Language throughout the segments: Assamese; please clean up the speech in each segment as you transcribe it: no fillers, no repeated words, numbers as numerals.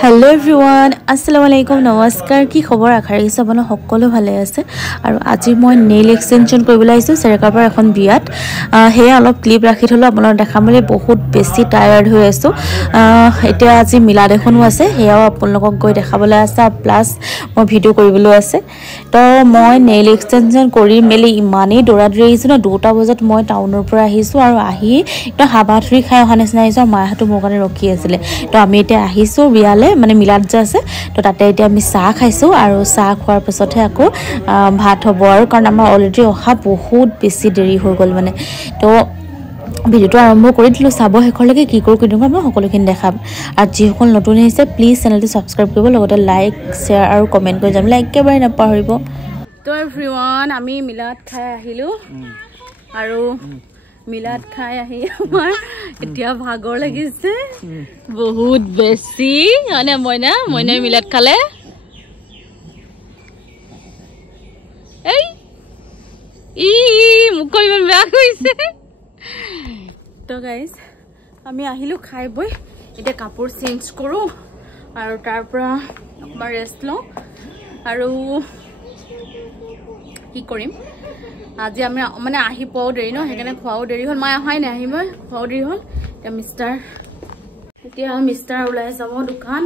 हेलो एवरीवन अस्सलाम वालेकुम नमस्कार की खबर आशा राखिছো আপোনালোক সকলো ভালে আছে আৰু আজি মই নেইল এক্সটেনশন কৰিবলৈ আহিছো চেৰকাৰপাৰ এখন বিয়াত হে অলপ ক্লিপ ৰাখি থলো আপোনালোক দেখাম বুলি বহুত বেছি টায়াৰ্ড হৈ আছো এতিয়া আজি মিলাদ এখনো আছে হেয়াও আপোনালোকক গৈ দেখাবলৈ আছে প্লাস মই ভিডিও কৰিবলৈ আছে তো মই নেইল এক্সটেনশন কৰি মেলি ইমানেই দৌৰাদৌৰি আহিছো না 2টা বজাত মই টাউনৰ পৰা আহিছো আৰু আহি তো হাবাথুৰি খাই অহা নিচিনা আহিছো মাহঁতো মোৰ কাৰণে ৰখি আছিল তো আমি এতিয়া আহিছো বিয়ালে মানে মিলাদ যে আছে তো তাতে এতিয়া আমি চাহ খাইছো আৰু চাহ খোৱাৰ পিছতহে আকৌ ভাত হ'ব আৰু কাৰণ আমাৰ অলৰেডি অহা বহুত বেছি দেৰি হৈ গ'ল মানে তো ভিডিওটো আৰম্ভ কৰি দিলো চাব শেষলৈকে কি কৰো কিনো মই সকলোখিনি দেখাম আৰু যিসকল নতুন আহিছে প্লিজ চেনেলটো সাবস্ক্ৰাইব কৰিব লগতে লাইক শেয়াৰ আৰু কমেন্ট কৰি যাম একেবাৰে নাপাহৰিব তো एवरीवन আমি মিলাদ খাই আহিলো আৰু মিলাদ খাই আহি আমাৰ এতিয়া ভাগৰ লাগিছে বহুত বেছি মানে মইনা মিলাদ খালে এই মুখ ইমান বেয়া কৰিছে তো গাইস আমি আহিলো খাই বই এতিয়া কাপোৰ চেঞ্জ কৰো আৰু তাৰ পৰা অকমান ৰেষ্ট লওঁ আৰু কি কৰিম আজি আমি মানে আহি পাও দেৰি ন হেকানে খোৱাও দেৰি হল মই আহাই নাই আহিব খোৱাও দেৰি হল এতিয়া মিস্টাৰ ওলাই যাব দোকান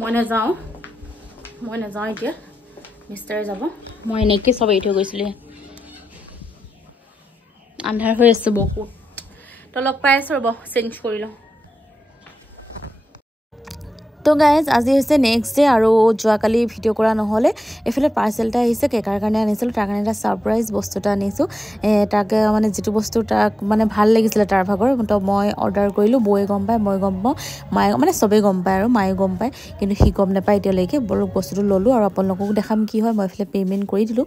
মই নাযাওঁ এতিয়া মিস্টাৰ যাব মই এনেকৈ সব এৰি থৈ গৈছিলো আন্ধাৰ হৈ আছে বহুত তো লগ পাই আছো ৰব চেঞ্জ কৰি লওঁ তো গাইজ আজি হৈছে নেক্সট ডে আৰু যোৱাকালি ভিডিও কৰা নহলে এফালে পাৰ্সেলটা আহিছে কেকাৰ কাৰণে আনিছিল তাৰ কাৰণে এটা সাৰপ্ৰাইজ বস্তুটা আনিছো তাকে মানে যেটো বস্তু তাক মানে ভাল লাগিছিল তাৰ ভাগৰ তো মই অৰ্ডাৰ কৰিলো বয়ে গম পায় মই গম পাওঁ মায়ে মানে সবে গম পায় আৰু মায়ে গম পায় কিন্তু সি গম নাপায় এতিয়ালৈকে বলক বস্তুটো ললো আৰু আপোনালোকক দেখাম কি হয় মই এফালে পেমেন্ট কৰি দিলো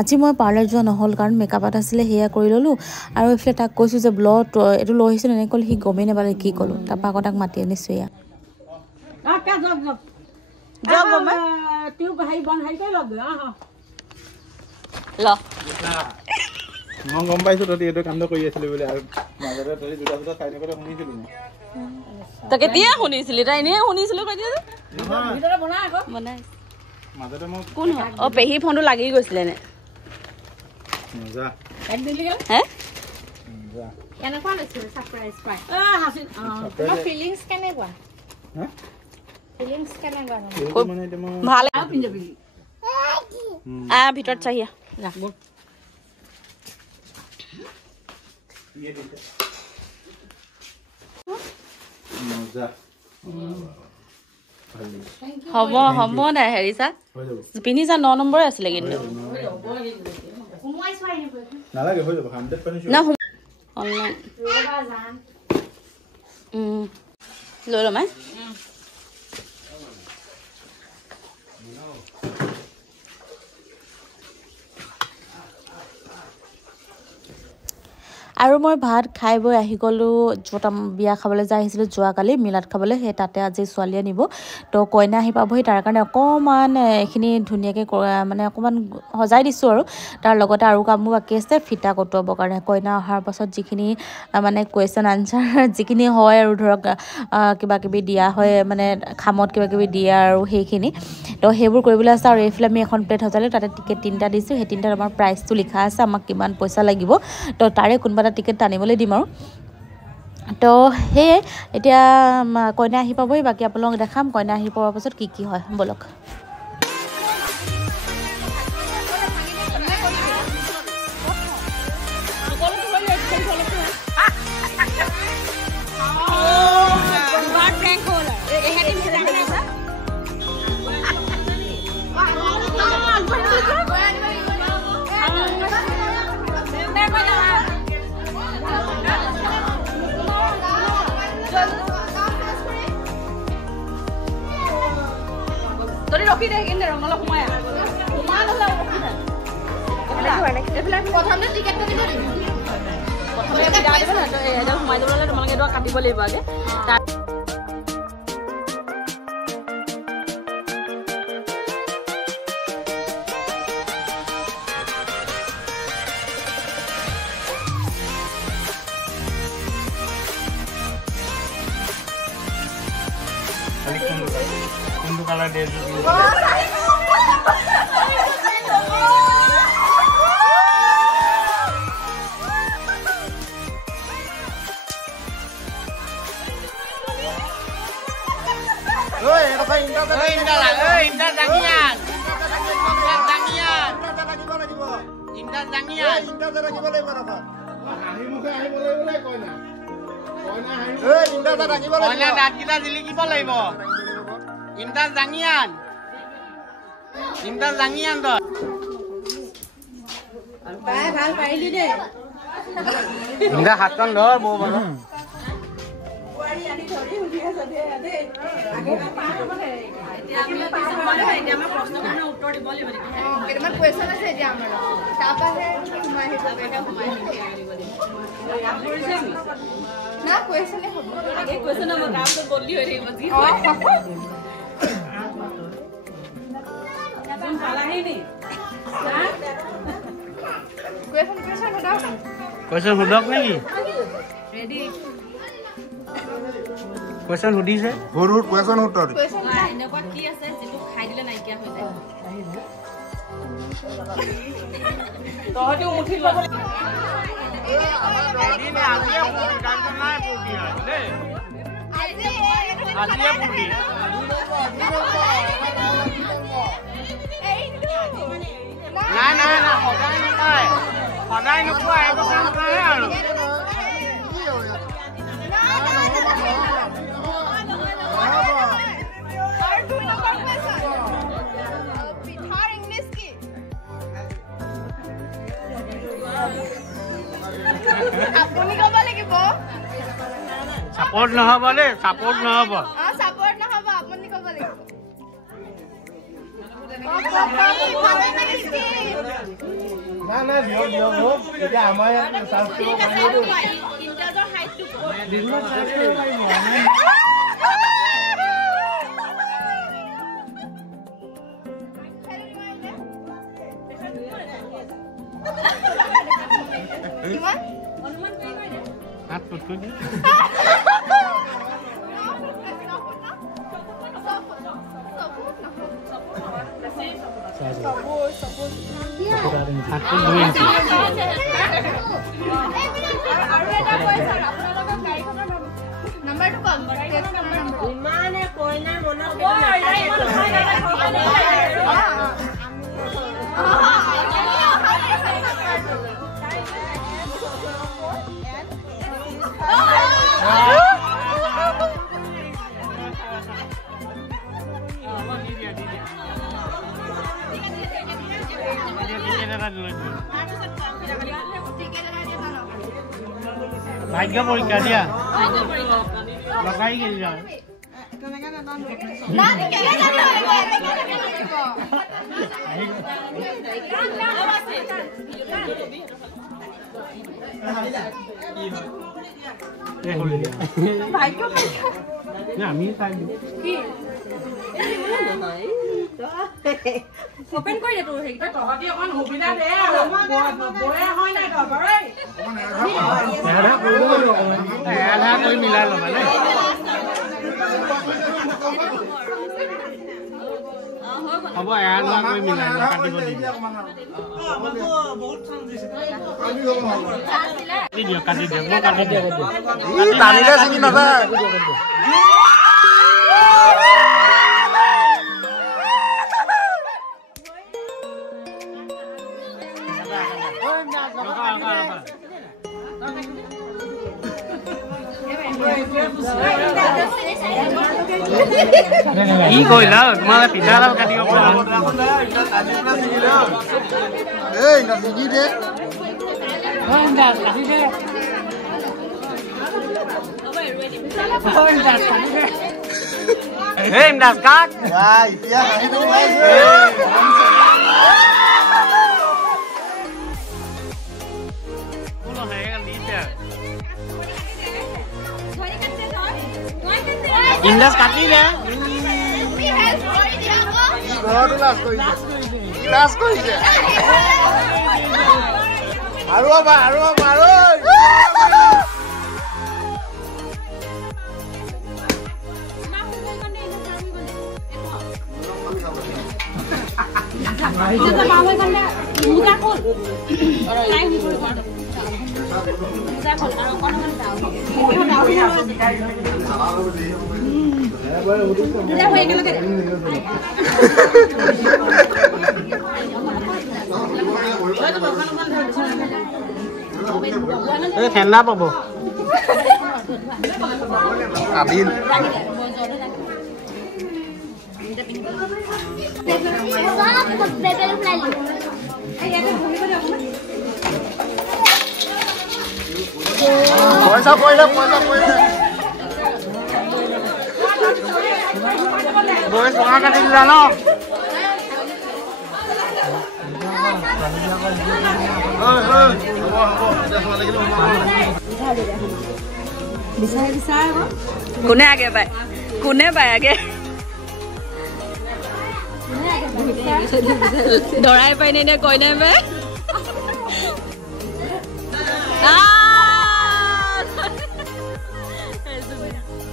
আজি মই পাৰ্লাৰ যোৱা নহল কাৰণ মেকআপ আছিলে হেয়া কৰি ললো আৰু এফালে তাক কৈছো যে ব্লড এটো লৈ আহিছিল এনে কল সি গমে নাপালে কি কলো তাৰপা কটাক মাতি আনিছো ইয়া क्या जब मैं ट्यूब हाई बन हाई के लग गया हां ला মই গম পাইছো তই এটো কামটো কৰি আছিল বুলি আৰু মাজতে তই দুটা চাই নকৰে শুনিছিলি তো কেতিয়া শুনিছিলি তাই নে শুনিছিলো কৈ দিয়া ভিতরে বনা আকৌ বনাই মাজতে মই কোন অ পেহি ফোনটো লাগি গৈছিলে নে মজা এক দিন গেল হে মজা কেনে কোৱা লৈছিল সাৰপ্ৰাইজ পাই হাসি মই ফিলিংস কেনে কোৱা হা ফিলিংস কেনে কোৱা মানে এটা মই ভাল আও পিনজাবি ভিতৰত চাহিয়া না বল ये दिते মজা হ'ব না হেৰি চা হৈ যাব পিনি যা 9 নম্বৰ আছিল কিন্তু কুমাই চাই নে নালাগে হৈ যাব 100% না অনলাইন ৰবা জান লৈ লম আৰু মই ভাত খাই বৈ আহি গলো যত বিয়া খাবলৈ যাই আহিছিলো যোৱাকালি মিলাদ খাবলৈ হে তাতে আজি ছোৱালী আনিব তো কইনা আহি পাবহি তাৰ কাৰণে অকমান এখিনি ধুনিয়াকে মানে অকমান সজাই দিছো আৰু তাৰ লগতে আৰু কামো বাকি আছে ফিটা কটুৱাব কাৰণে কইনা অহাৰ পাছত যিখিনি মানে কোৱেশ্চন আনসাৰ যিখিনি হয় আৰু ধৰক কিবা কিবি দিয়া হয় মানে খামত কিবা কিবি দিয়া আৰু সেইখিনি তো হেবোৰ কৰিবলৈ আছে আৰু এইফালে আমি এখন প্লেট সজালে তাতে টিকেট 3টা দিছো সেই 3টাৰ আমাৰ প্ৰাইচটো লিখা আছে আমাক কিমান পইচা লাগিব তো তাৰে কোনবা টিকেট টানিবলৈ দিম আৰু তো হে এতিয়া কইনা আহি পাবই বাকি আপোনালোক দেখাম কইনা আহি পোৱাৰ পাছত কি হয় বলক তৰি ৰখি দে কিনে ৰঙলা ঘুমায়া নহলা ৰখি দে এফলা প্ৰথমে টিকেটটো দিব দিম প্ৰথমে বিয়া দিব না এটা ঘুমাই দিবলে তোমালোকে এটা কাটিব লাগিব আগে কোনটো কালাৰ দিয়ে Oi, apa indah tadi? Indah lah, indah Zangian. Indah Zangian. Indah Zangian. Indah tadi boleh berapa? আহি মুখে আহিবলৈ ওলাই কয় না Oi, indah tadi boleh. Kona dat kita জিলিকিব লাগিব। Indah Zangian. Indah Zangian তো। পাই ভাল পাৰিলি দে Indah হাতখন ধৰ বৌ বল। কুৱাৰি আনি ধৰি উঠি আছে দে দে আগে পাৰ মানে এতিয়া আমাৰ প্ৰশ্ন কাৰণে উত্তৰ দিব লাগিব কেইটামান কুৱেশ্যন আছে এতিয়া আমাৰ তাৰপাহে সোমাই আহিব এটা সোমাই আহিব না কুৱেশ্যনে হ'ব এই কুৱেশ্যন আমাৰ কামটো বদলি হৈ থাকিব যি কোন পালাহি নি কুৱেশ্যন হটাও কোৱেশ্যন সুধক নেকি ৰেডি কোৱেশ্যন সুধিছে সৰু কুৱেশ্যন উত্তৰ কুৱেশ্যন এনেকুৱা কি আছে যেটো খাই দিলে নাইকিয়া হৈ যায় তহঁতিও মুঠি ল'ব এদিনে আজিয়ে পুৰি গানটো নাই পুৰি দেই আজিয়ে পুৰি নাই নাই নাই সদায় নোপোৱা এইটো কাম নাই আৰু আপুনি ক'ব লাগিব সাপোৰ্ট নহ'ব দেই সাপোৰ্ট নহ'ব সাপোৰ্ট নহ'ব আপুনি ক'ব লাগিব না না দিয়ক দিয়ক মোক এতিয়া আমাৰ ইয়াত চাৰ্জ কৰিব পাৰিব ইণ্টাৰজৰ হাইটটো বিভিন্ন চাৰ্জ কৰিব পাৰিব কিমান অনুমান কৰি কয় দে হাত পুটুই দি হাতটো ধুই আছো নাম্বাৰটো কম ইমানে কইনাৰ মনত ভাগ্য পৰীক্ষা দিয়া লগাই গেলি যাও আমি চাই ওপেন কৰি দে তোৰ হেৰিটা তহঁতি অকণ সুবিধা দে বয়া হয় নাই তহঁতৰে এৰা কৰি মিলাই ল'বা দেই হ'ব এৰা কৰি মিলাই ল'বা কাটিব দি দিয়ক কাটি দিয়ক মই কাটি দিয়ক টানিলে চিঙি নাযায় কি কৰিলা তোমালে পিঠাডাল কাটিব পৰা এই না চিঙি দে কাটি দে এই ইমদাস কাট এতিয়া হাঁহিটো ওলাইছে ইমদাস কাটি দে ঘৰটো লাজ কৰিছে লাজ কৰিছে আৰু আৰু এটা পাওয়ার কারণে মুজা খোল টাইম করে মুজা খোল আর কোন দাও এটা হয়ে গেল কে ঠান্ডা পাব আবিল পয়সা পয়সা পয়সা পয়সা বয়স সোনা কাটি দিলা ন কোনে আগে পায় কোনে পায় আগে দৰাই পাই নে কই নাই পাই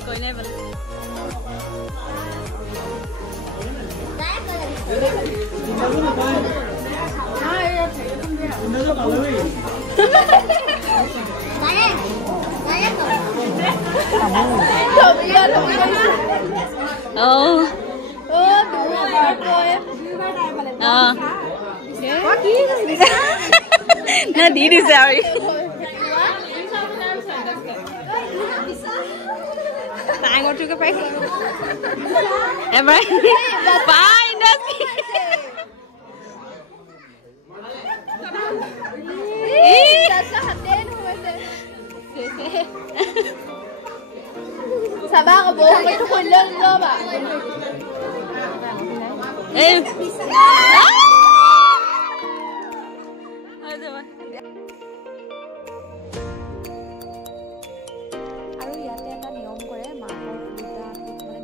কই নাই পালে না দি দিছে আৰু ডাঙৰটোকে পাইছে এবাৰ পাই না Sabah ka buo ko ito kulang lo ba? Eh. আৰু ইয়াতে এটা নিয়ম কৰে মাকৰ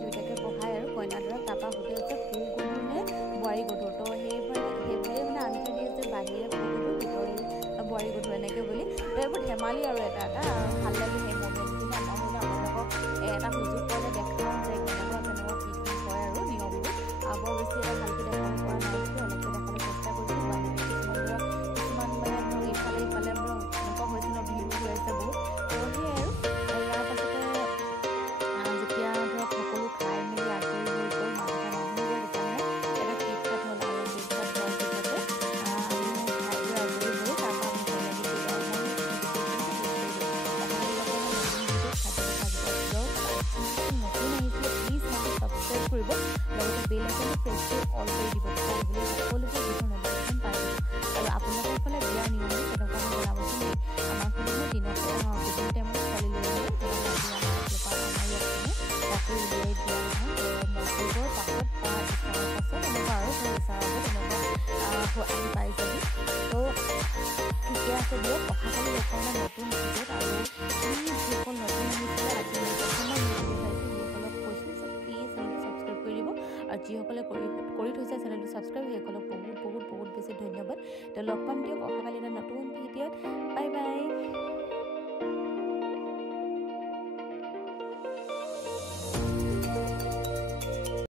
দুইটাকে পঢ়ায় আৰু কইনাদৰাক তাৰপৰা সুধে যে পু গধুৰ নে বোৱাৰী গধুৰ তো সেইফালে মানে আনচাৰ দিয়ে যে বাহিৰে পু গধুৰ ভিতৰে বোৱাৰী গধুৰ এনেকৈ বুলি তো এইবোৰ ধেমালি আৰু এটা ভাল লাগে সেই মমেণ্টখিনি আমাৰ হ'লে আপোনালোকক এটা সুযোগ পালে দেখাওঁ যে কেনেকুৱা কি হয় আৰু নিয়মবোৰ বৰ বেছি এটা ভালকৈ দেখাব পৰা নাই অলপকৈ দেখাবলৈ চেষ্টা কৰিছোঁ বাহিৰে কিছুমান মানে ধৰক ইফালে এনেকুৱা হৈছে ন ভিৰ হৈ আছে বহুত তো সেয়াই আৰু ইয়াৰ পাছতে যেতিয়া ধৰক সকলো খাই মেলি আজৰি হৈ গ'ল মাজতে মানুহ যেতিয়া মানে এটা কেক কাট হ'ল আৰু কেক কাট হোৱাৰ পিছতে আমি খাই লৈ আজৰি হৈ তাৰপৰা আমি ঘৰলৈ নতুন আহিছিলে প্লিজ মানে ছাবস্ক্ৰাইব কৰিব লগতে বেল আইকনটো প্ৰেছ কৰি অল কৰি দিব বুলি সকলোকে যিটো নটিফিকেশ্যন পাই যাব আৰু আপোনালোকৰ ফালে বিয়াৰ নিয়মটো কেনেকুৱা মই জনাবচোন দেই আমাৰ ফালে মই দিনতে গধূলি টাইমত ছোৱালী লৈ আহোঁ আমাৰ ইয়াত মানে তাকে উলিয়াই দিয়া নহয় মছজিদৰ পাছত বা ইছাৰৰ পাছত এনেকুৱা আৰু ইছাৰৰ আগত এনেকুৱা আহি পাই যাবি তো ঠিকে আছে দিয়ক অহাকালি দেখুৱালে নতুন ভিডিঅ'ত আৰু যিসকল নতুন আহিছিলে আজি প্ৰথমবাৰ ভিডিঅ' চাইছোঁ সেইসকলক কৈছোঁ যে প্লিজ চেনেলটো ছাবস্ক্ৰাইব কৰি দিব আৰু যিসকলে কৰি থৈছে চেনেলটো ছাবস্ক্ৰাইব সেইসকলক বহুত বেছি ধন্যবাদ তো লগ পাম দিয়ক অহাকালি এটা নতুন ভিডিঅ'ত